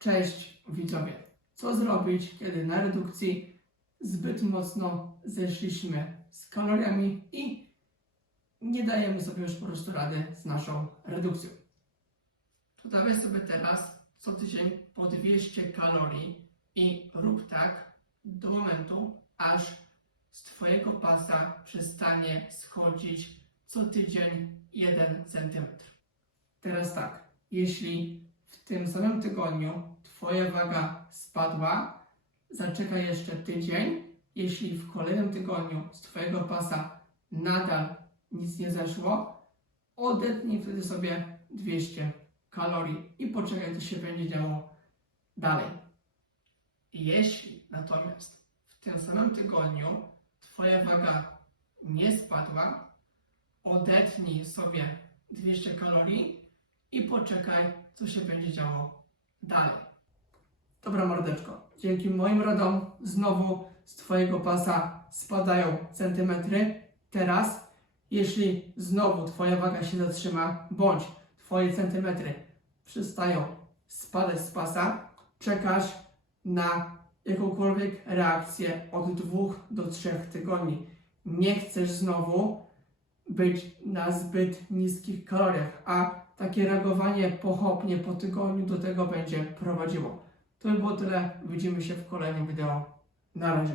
Cześć widzowie. Co zrobić, kiedy na redukcji zbyt mocno zeszliśmy z kaloriami i nie dajemy sobie już po prostu rady z naszą redukcją? To dawaj sobie teraz co tydzień po 200 kalorii i rób tak do momentu, aż z Twojego pasa przestanie schodzić co tydzień 1 cm. Teraz tak, jeśli w tym samym tygodniu Twoja waga spadła, zaczekaj jeszcze tydzień. Jeśli w kolejnym tygodniu z Twojego pasa nadal nic nie zeszło, odetnij wtedy sobie 200 kalorii i poczekaj, co się będzie działo dalej. Jeśli natomiast w tym samym tygodniu Twoja waga nie spadła, odetnij sobie 200 kalorii i poczekaj, co się będzie działo dalej. Dobra, mordeczko. Dzięki moim radom znowu z Twojego pasa spadają centymetry. Teraz, jeśli znowu Twoja waga się zatrzyma, bądź Twoje centymetry przestają spadać z pasa, czekasz na jakąkolwiek reakcję od dwóch do trzech tygodni. Nie chcesz znowu być na zbyt niskich kaloriach, a takie reagowanie pochopnie po tygodniu do tego będzie prowadziło. To by było tyle. Widzimy się w kolejnym wideo. Na razie.